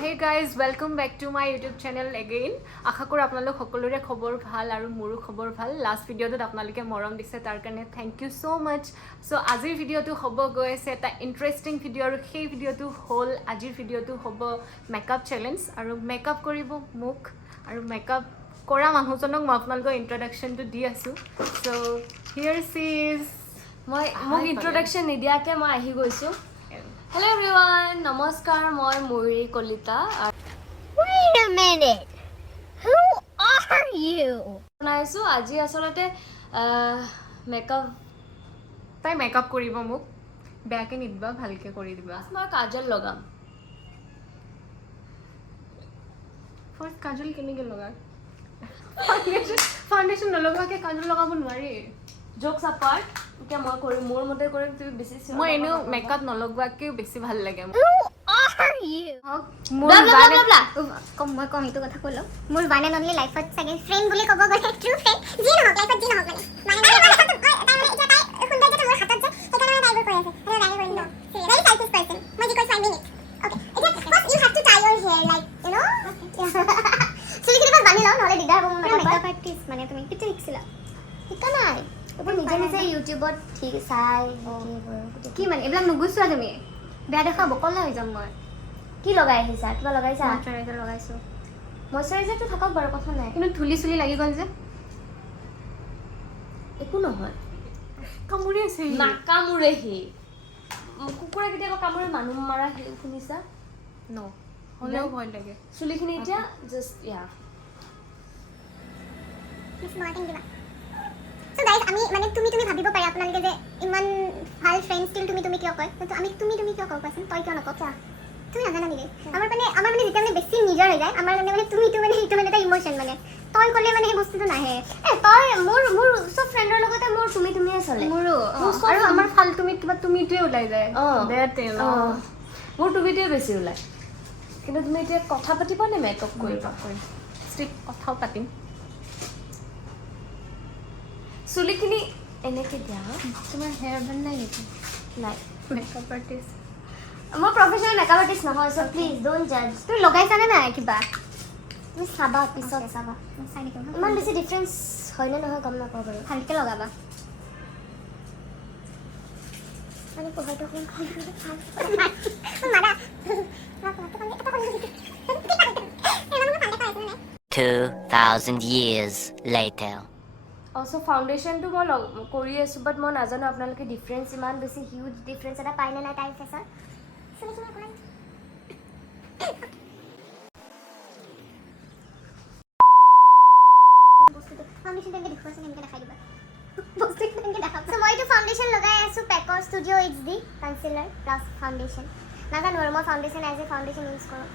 Hey guys, welcome back to my YouTube channel again. আশা কৰো আপোনালোক সকলোৰে খবৰ ভাল আৰু মোৰো খবৰ ভাল। লাষ্ট ভিডিঅ'টোত আপোনালোকে মৰম দিছে তাৰ কাৰণে থ্যাংক ইউ সো মাচ। সো আজিৰ ভিডিঅ'টো হ'ব গৈ আছে এটা ইন্টাৰেষ্টিং ভিডিঅ' আৰু সেই ভিডিঅ'টো হ'ল আজিৰ ভিডিঅ'টো হ'ব মেকআপ চেলেঞ্জ আৰু মেকআপ কৰিব মোক আৰু মেকআপ কৰা মানুহজনক মই আপোনালোকৰ ইন্ট্ৰডাকচনটো দি আছো। সো হিয়াৰ সি ইজ মোক ইন্ট্ৰডাকচন নিদিয়াকে মই আহি গৈছো। Hello everyone, নমস্কাৰ মই মুৰি Kalita. Wait a minute. Who are you? নাইছো আজি আসলতে মেকআপ তাই মেকআপ কৰিব মোক বেয়াকে নিদিবা ভালকে কৰি দিবা। মই কাজল লগাম। ফাৰ্স্ট কাজল কেনেকৈ লগাম? ফাউণ্ডেশ্যন নলগাকে কাজল লগাব নোৱাৰি। জোকস আপাৰ্ট এতিয়া মই কৰিম মোৰ মতে কৰিম তুমি বেছি মই এনেও মেকআপ নলগোৱাকেও বেছি ভাল লাগে। Who are you? মোৰ মই কম এইটো কথা কৈ লওঁ মোৰ ওৱান এণ্ড অনলি লাইফত চাগে ফ্ৰেণ্ড বুলি ক'ব গ'লে ট্ৰু ফ্ৰেণ্ড যি নহওক লাইফত যি নহওক মানে তাই মোৰ হাতত very selfish person মই যি কৈছো I mean it okay first you have to tie your hair like you know চুলিখিনি বান্ধি লওঁ নহ'লে দিগদাৰ হ'ব মোৰ মেকআপ আৰ্টিষ্ট মানে তুমি কিটো শিকিছিলা শিকা নাই এইবোৰ নিজে নিজে ইউটিউবত ঠিক চাই কি মানে এইবিলাক নুগুচোৱা তুমি বেয়া দেখাব ক'লা হৈ যাম মই। কি লগাই আহিছা কিবা লগাইছা? মইশ্চাৰাইজাৰ লগাইছো। মইশ্চাৰাইজাৰটো থাকক বাৰু কথা নাই কিন্তু ধূলি চুলি লাগি গ'ল যে একো নহয় কামুৰি আছে নাকামোৰে সি কুকুৰে কেতিয়াবা কামোৰে মানুহ মাৰা শুনিছা ন হ'লেও ভয় লাগে। চুলিখিনি এতিয়া জাষ্ট ইয়া স্মাৰ্টিং দিবা সো গাইজ আমি মানে তুমি ভাবিব পাৰা আপোনালোকে যে ইমান ভাল ফ্ৰেণ্ড ষ্টিল তুমি কিয় কয় কিন্তু আমি তুমি কিয় কওঁ কোৱাচোন তই কিয় নকওঁ কিয় তুমি নাজানা নেকি আমাৰ মানে যেতিয়া মানে বেছি নিজৰ হৈ যায় আমাৰ মানে তুমিটো মানে সেইটো মানে এটা ইমোশ্যন মানে তই ক'লে মানে সেই বস্তুটো নাহে তই মোৰ চব ফ্ৰেণ্ডৰ লগতে মোৰ তুমিয়ে চলে মোৰো আৰু আমাৰ ফাল তুমি কিবা তুমিটোৱে ওলাই যায় বেয়াতে ন মোৰ তুমিটোৱে বেছি ওলাই কিন্তু তুমি এতিয়া কথা পাতিবা নে মেকআপ কৰিবা ষ্ট্ৰিক কথাও পাতিম চুলিখিনি এনেকে দিয়া তোমাৰ হেয়াৰ বেণ্ড নাই নেকি? নাই মেকআপ আৰ্টিষ্ট মই প্ৰফেচনেল মেকআপ আৰ্টিষ্ট নহয় চ' প্লিজ ডোণ্ট জাজ তুমি লগাইছানে নাই কিবা তুমি চাবা পিছত চাবা চাই নেকি ইমান বেছি ডিফাৰেঞ্চ হয়নে নহয় গম নাপাওঁ বাৰু ভালকৈ লগাবা মানে পোহৰটো অকণমান 2,000 years later. অলছ' ফাউণ্ডেশ্যনটো মই কৰি আছোঁ বাট মই নাজানো আপোনালোকে ডিফাৰেঞ্চ ইমান বেছি হিউজ ডিফাৰেঞ্চ এটা পাইনে নাই তাইৰ ফেচৰ চুলিখিনি অকণমান বস্তুটো ফাউণ্ডেশ্যন তেনেকৈ দেখুৱাচোন এনেকৈ দেখাই দিবা বস্তুটো তেনেকৈ দেখাব চ' মই এইটো ফাউণ্ডেশ্যন লগাই আছোঁ পেকৰ studio' H D concealer plus foundation নাজানো আৰু মই foundation as a foundation use কৰোঁ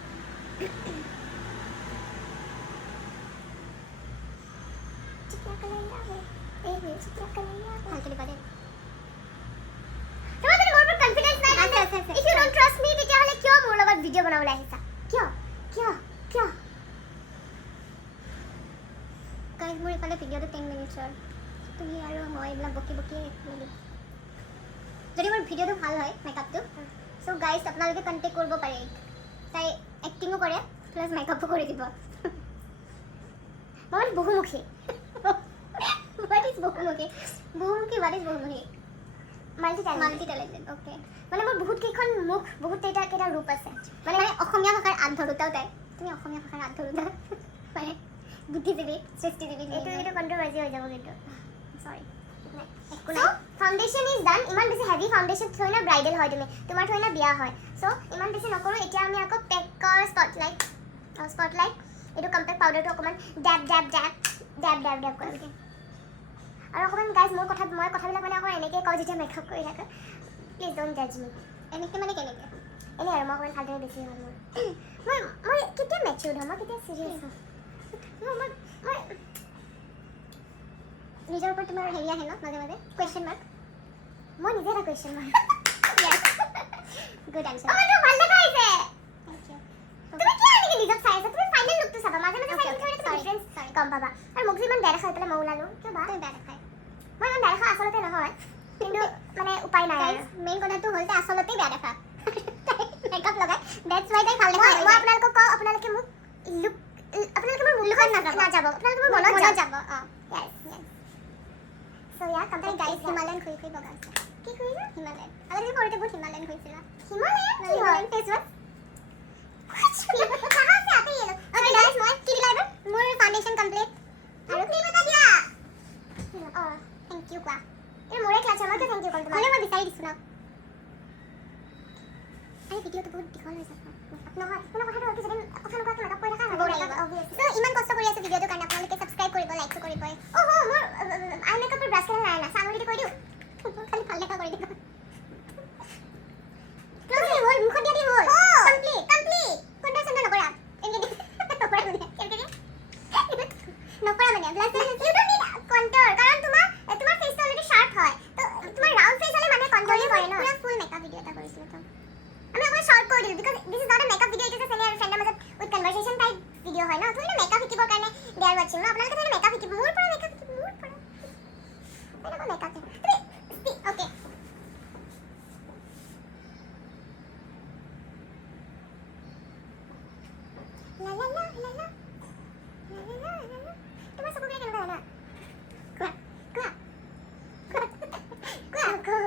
ভালকৈ দিবা দেই তোমাৰ যদি মোৰ ওপৰত কনফিডেন্স নাই ইফ ইউ ডোন্ট ট্ৰাষ্ট মি তেতিয়াহ'লে কিয় মোৰ লগত ভিডিঅ' বনাবলৈ আহিছা কিয় গাইজ মোৰ ইফালে ভিডিঅ'টো 10 মিনিটছৰ তুমি আৰু মই এইবিলাক বকি মেলি যদি মোৰ ভিডিঅ'টো ভাল হয় মেকআপটো চ' গাইজ আপোনালোকে কণ্টেক্ট কৰিব পাৰে তাই এক্টিঙো কৰে প্লাছ মেকআপো কৰি দিব মই বহুমুখী What is বহুমুখী মাল্টি টেলেণ্টেড অ'কে মানে মোৰ বহুত কেইখন মুখ বহুত কেইটা ৰূপ আছে মানে অসমীয়া ভাষাৰ আধৰুতাও তাই তুমি অসমীয়া ভাষাৰ আধৰুতা মানে বুদ্ধিজীৱী সৃষ্টিজীৱী এইটো কণ্ট্ৰভাৰ্চি হৈ যাব কিন্তু চৰি একো নাই ফাউণ্ডেশ্যন ইজ ডান ইমান বেছি হেভি ফাউণ্ডেশ্যন থৈ না ব্ৰাইডেল হয় তুমি তোমাৰ থৈ না বিয়া হয় চ' ইমান বেছি নকৰোঁ এতিয়া আমি আকৌ পেকৰ স্পটলাইট এইটো কম্পেক্ট পাউডাৰটো অকণমান ডেব কৰিম আৰু অকণমান গাইজ মই কথাবিলাক মানে অকণমান এনেকৈ কওঁ যেতিয়া মেকআপ কৰি থাকোঁ প্লিজ ডোণ্ট জাজ মি এনেকৈ মানে কেনেকৈ এনেই আৰু মই অকণমান ভালদৰে বেছি হয় মই কেতিয়া মেচিউৰ্ড হয় মই কেতিয়া চিৰিয়াছ হয় মই নিজৰ ওপৰত তোমাৰ হেৰি আহে ন মাজে মাজে কুৱেশ্যন মাৰ্ক মই নিজে এটা কুৱেশ্যন মাৰ্ক গুড আনচাৰ ভাল দেখা হৈছে তুমি কিয় এনেকৈ নিজক চাই আছা তুমি ফাইনেল লুকটো চাবা মাজে মাজে চাই থাকিলে ডিফাৰেঞ্চ গম পাবা আৰু মোক যে ইমান বেয়া দেখাই পেলাই মই ওলালোঁ কিয় বা তুমি বেয়া দেখাই মই ইমান বেয়া দেখা আচলতে নহয় কিন্তু মানে উপায় নাই মেইন কথাটো হ'ল যে আচলতে বেয়া দেখা মেকআপ লগাই ডেটছ ৱাই তাই ভাল দেখা মই আপোনালোকক আপোনালোকে মোক লুক আপোনালোকে মোৰ মুখত নাযাব আপোনালোকে মোৰ মনত যাব য়েছ so yeah company guys Himalayan খুই বগা আছে কি খুইলা হিমালয়ান আগতে সৰুতে বহুত হিমালয়ান খুইছিলা হিমালয়ান কি হয় ফেস ওয়াশ कुछ भी कहां से आते ये लोग ओके गाइस मैं की दिला मोर फाउंडेशन कंप्लीट और क्रीम बता दिया थैंक यू क्वा ये मोरे क्लास में तो थैंक यू बोल मैं डिसाइड सुना अरे वीडियो तो बहुत दिखाल है सब নহয় কোনো কথাটো অতি যদি কথা নকৰা মেকআপ কৰি থকা নহয় অবভিয়াসলি সো ইমান কষ্ট কৰি আছে ভিডিওটো কাৰণে আপোনালোকে সাবস্ক্ৰাইব কৰিব লাইক কৰিব ওহো মোৰ আই মেকআপৰ ব্ৰাছ কেনে নাই না সামৰিতে কৰি দিও খালি ভাল দেখা কৰি দিও ক্লোজ হল মুখ দিয়া দি হল কমপ্লিট কোনটা সন্ধ্যা নকৰা এনে নকৰা মানে নকৰা মানে blush you don't need control কাৰণ তোমাৰ ফেসটো অলৰেডি শাৰ্প হয় তো তোমাৰ ৰাউন্ড ফেস হলে মানে কন্ট্ৰোল কৰে ন পুৰা ফুল মেকআপ ভিডিও এটা কৰিছিলো তো আমি অকল শৰ্ট কৰি দিলো because this is not a makeup video it is a ফ্ৰেণ্ডৰ মাজত উইথ কনভাৰসেশন টাইপ ভিডিও হয় ন তো এটা মেকআপ শিকিবৰ কাৰণে দে আৰ ওয়াচিং ন আপোনালোকে এটা মেকআপ শিকিব মোৰ পৰা মেকআপ শিকিব মোৰ পৰা এটা মেকআপ ওকে লা লা লা লা লা তোমাৰ চকু কেনে কেনেকুৱা না কোৱা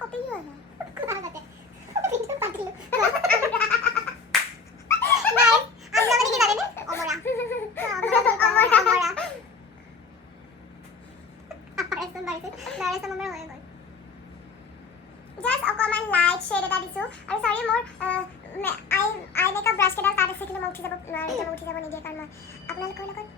কপি হয় না কোৱা গাতে ভিডিও পাতিলো গাইস আমরা মানে কি জানেন অমরা আরেসন বাড়িতে লারেসন আমরা হয়ে গেল জাস্ট অকমান লাইক শেয়ার এটা দিছো আৰু সৰি মোৰ আই মেকআপ ব্ৰাশ কেডা তাত আছে কিন্তু মই উঠি যাব নিদিয়ে কাৰণ মই আপোনালোকৰ লগত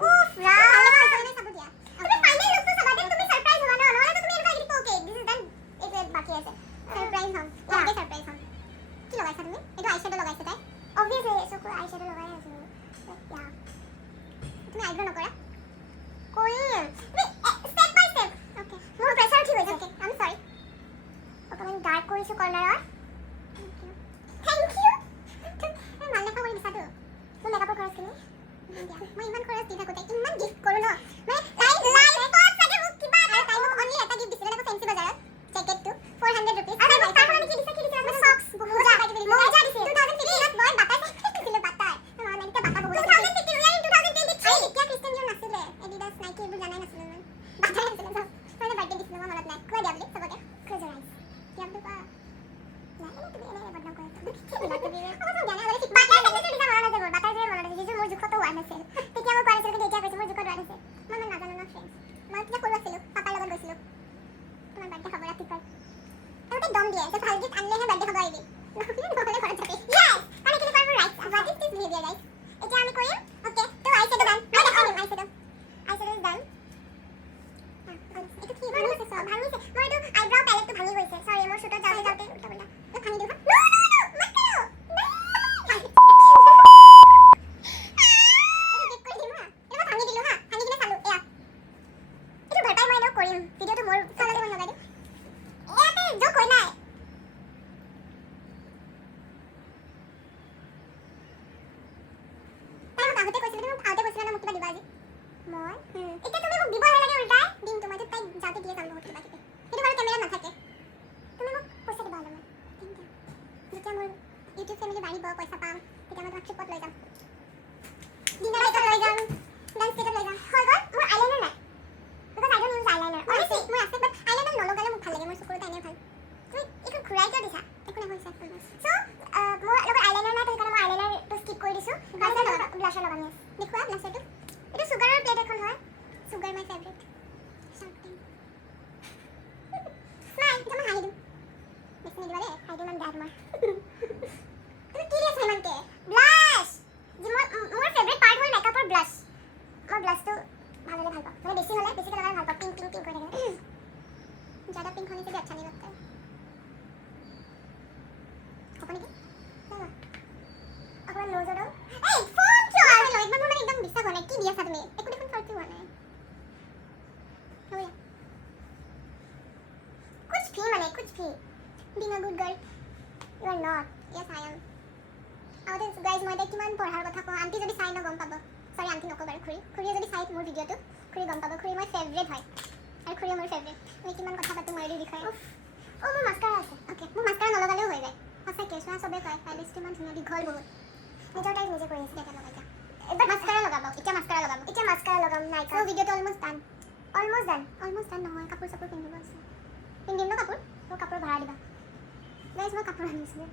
উফ ৰাম ভালে চাব দিয়া তুমি ফাইনেল লুকটো চাবা দেন তুমি সারপ্রাইজ হবা না নহলে তো তুমি এনেকা লিখো ওকে দিস ইজ ডান এটা বাকি আছে সারপ্রাইজ হম ইয়াতে সারপ্রাইজ হম কি লগাইছা তুমি এটা আইশ্যাডো লগাইছা তাই অবভিয়াসলি সো আইশ্যাডো লগাই আছে ইয়া তুমি আইব্রো নকৰা কৰিম তুমি স্টেপ বাই স্টেপ ওকে মোৰ প্ৰেছাৰ ঠিক হৈছে ওকে আই এম সৰি অকমান ডাৰ্ক কৰিছো কৰ্নাৰত থ্যাংক ইউ মই ভাল দেখা কৰি দিছাতো মোৰ মেকআপৰ খৰচ কিনি মই ইমান খৰচ দি থাকোতে ইমান গিফট কৰো ন মানে লাইফ চাগে মোক কিবা এটা টাইম অনলি এটা গিফট দিছিলে এটা ফেন্সি বজাৰত জেকেটটো 400 रुपीस আৰু মই তাৰ মানে কি দিছে মানে সক্স বহুত কিবা কিবি মই যা দিছে 2015 মই বাটা দিছিল বাটা মই মানে বাটা বহুত 2015 ইয়াৰ 2023 এতিয়া ক্ৰিষ্টিয়ান ইউ নাছিলে এডিডাস নাইকি এইবোৰ জানাই নাছিলে মই বাটা দিছিল মানে বাৰ্থডে দিছিল মই মনত নাই কোৱা দিয়া বুলি সবকে ক্লোজ আইজ কি আপনি কোৱা নাই তুমি এনে বদনাম কৰি আছা তুমি জানা বলে ঠিক বাটা দিছিল দিছা মনত আছে মোৰ বাটা যে মনত আছে যে মোৰ জুখটো ওৱান আছে তেতিয়া মই কৰিছিল কিন্তু এতিয়া কৈছো মোৰ জুখটো ওৱান আছে মই নাজানো না ফ্ৰেন্ডছ মই কিটা কৰি আছিলো পাপাৰ লগত গৈছিলো তোমাৰ বাৰ্থডে খাব ৰাতিপুৱা এটা দম দিয়ে যে ভাল গিফট আনলেহে বাৰ্থডে খাব আহিবি নহলে ঘৰত যাবি ইয়েস মানে কি কৰিব right what is this behaviour guys এতিয়া আমি কৰিম ওকে তো আইশ্যাডো ডান মই দেখাম আইশ্যাডো ডান এটা কি ভাঙিছে সব ভাঙিছে মই এইটো আইব্ৰাও প্যালেটটো ভাঙি গৈছে সৰি মোৰ শুটত যাওঁতে উল্টা বলা ভাঙি দিও নো মত কৰো ভাঙি দিলো হা ভাঙি কিনে চালো এয়া এইটো ভৰপাই মই এনেও কৰিম ভিডিওটো মোৰ চালাতে মই লগাই দিম ইয়াতে জোক হৈ নাই তাই মোক আগতে কৈছিলে তুমি আউতে কৈছিলা না মোক কিবা দিবা আজি মই এতিয়া তুমি মোক দিব লাগে উল্টাই দিম তোমাক তাই যাতে দিয়ে যাম বহুত কিবা কিবি সেইটো বাৰু কেমেৰা নাথাকে তুমি মোক পইচা দিবা অলপমান থ্যাংক ইউ যেতিয়া মোৰ ইউটিউব ফেমিলি বাঢ়িব পইচা পাম তেতিয়া মই তোমাক ট্ৰিপত লৈ যাম ডিনাৰ এটা লৈ যাম ডান্স ষ্টেজত লৈ যাম হৈ গ'ল মোৰ আইলাইনাৰ নাই because I don't use eyeliner honestly মোৰ আছে বাট আইলাইনাৰ নলগালে মোক ভাল লাগে মোৰ চকুৰ টাইনে ভাল তুমি এইখন ঘূৰাই কিয় দিছা একো নাই হৈছে সো মোৰ লগত আইলাইনাৰ নাই সেইকাৰণে মই আইলাইনাৰটো স্কিপ কৰি দিছোঁ ব্লাছাৰ লগাম দেখুৱা ব্লাছাৰটো এইটো চুগাৰৰ প্লেট এখন হয় sugar my favourite sharp time নাই এটা মই হাঁহি দিম বেছি নিদিবা দেই হাঁহি দিম বেয়া তোমাৰ তুমি কি দিছা ইমানকে ব্লাছ মোৰ ফেভৰেট পাৰ্ট হ'ল মেকআপৰ ব্লাছ মই ব্লাছটো ভাল হ'লে ভাল পাওঁ মানে বেছিকৈ লগালে ভাল পাওঁ পিংক কৰি থাকে ज़्यादा पिंक होने से भी अच्छा नहीं लगता है अपन की अपन नोज और ए फोन क्यों आ रहा है एक बार मैंने एकदम बिस्सा होने की दिया साथ में एक को डिफरेंट फर्क हुआ है हो गया कुछ भी being a good girl you are not yes I am আমাদের গাইজ মই কিমান পঢ়াৰ কথা কওঁ আন্টি যদি চাই ন গম পাব সৰি আন্টি নকওঁ বাৰু খুৰীয়ে যদি চাই মোৰ ভিডিঅ'টো খুৰী গম পাব খুৰী মই ফেভৰেট হয় আৰু খুৰীয়ে মোৰ ফেভৰেট মই কিমান কথা পাতো মই এই বিষয়ে মোৰ মাস্কাৰা আছে ওকে মোৰ মাস্কাৰা নলগালেও হৈ যায় সঁচাকৈ চোৱা চবে কয় আইলেছটো ইমান ধুনীয়া দীঘল বহুত নিজৰ টাইপ নিজে কৰি আছিলে কেনেকুৱা এতিয়া এবাৰ মাস্কাৰা লগাব এতিয়া মাস্কাৰা লগাম নাইকা ভিডিঅ'টো অলমোষ্ট ডান নহয় কাপোৰ চাপোৰ পিন্ধিব আছে পিন্ধিম ন কাপোৰ মোৰ কাপোৰ ভাড়া দিবা গাইজ মই কাপোৰ আনিছিলোঁ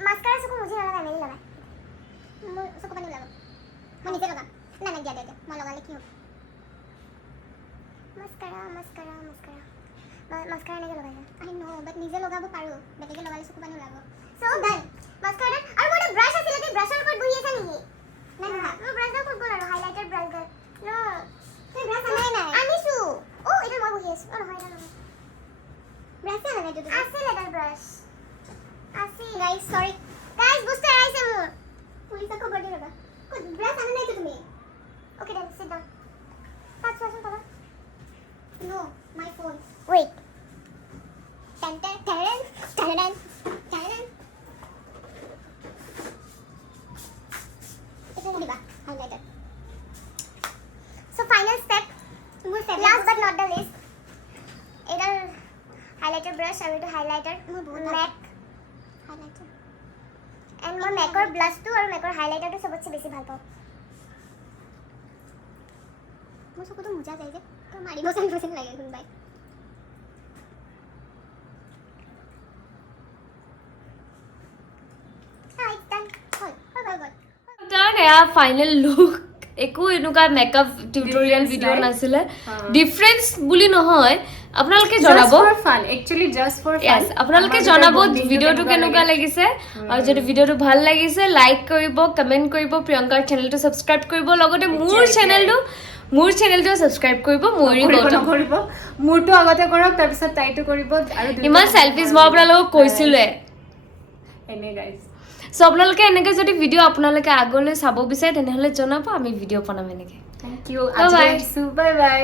মাস্কাৰা চকু মুজি নলগাই মেলি লগাই মোৰ চকু পানী ওলাব মই নিজে লগাম নাই দিয়া মই লগালে কি হ'ব মাস্কাৰা এনেকৈ লগাই আই নো বাট নিজে লগাব পাৰোঁ বেলেগে লগালে চকু পানী ওলাব চ' ডান মাস্কাৰা আৰু মোৰ এটা ব্ৰাছ আছিলে তুমি ব্ৰাছৰ ওপৰত বহি আছা নেকি নাই মোৰ ব্ৰাছৰ ওপৰত গ'ল আৰু হাইলাইটাৰ ব্ৰাছডাল তুমি ব্ৰাছ আনাই নাই আনিছোঁ এটা মই বহি আছোঁ নহয় এটা নহয় ব্ৰাছে আনা নাই তুমি আছিল এটা ব্ৰাছ আছিল গাইজ চৰি গাইজ বস্তু এৰাইছে মোৰ পুলিচক খবৰ দি ৰ'বা ক'ত ব্ৰাছ আনা নাইতো তুমি অ'কে দেন চিট ডাউন তাত চোৱাচোন পাবা নো মাই ফোন ৱেইট টান এইটো দিবা highlighter so' final step last but not the least এইডাল হাইলাইটাৰ ব্ৰাছ আৰু এইটো হাইলাইটাৰ মোৰ বহুত মেক হাইলাইটাৰ এণ্ড মই মেকৰ ব্লাছটো আৰু মেকৰ হাইলাইটাৰটো চবতছে বেছি ভাল পাওঁ মোৰ চকুটো মোজা যায় যে তো মাৰিব যেন লাগে কোনোবাই এয়া ফাইনেল লুক একো এনেকুৱা মেকআপ টিউটৰিয়েল ভিডিঅ' নাছিলে ডিফাৰেঞ্চ বুলি নহয় আপোনালোকে জনাব আপোনালোকে জনাব ভিডিঅ'টো কেনেকুৱা লাগিছে আৰু যদি ভিডিঅ'টো ভাল লাগিছে লাইক কৰিব কমেণ্ট কৰিব প্ৰিয়ংকাৰ চেনেলটো ছাবস্ক্ৰাইব কৰিব লগতে মোৰ চেনেলটো ছাবস্ক্ৰাইব কৰিব মোৰটো আগতে কৰক তাৰপিছত তাইটো কৰিব আৰু ইমান চেলফিজ মই আপোনালোকক কৈছিলোৱে এনে গাইজ চ' আপোনালোকে এনেকৈ যদি ভিডিঅ' আপোনালোকে আগলৈ চাব বিচাৰে তেনেহ'লে জনাব আমি ভিডিঅ' বনাম এনেকৈ থ্যাংক ইউ বাই বাই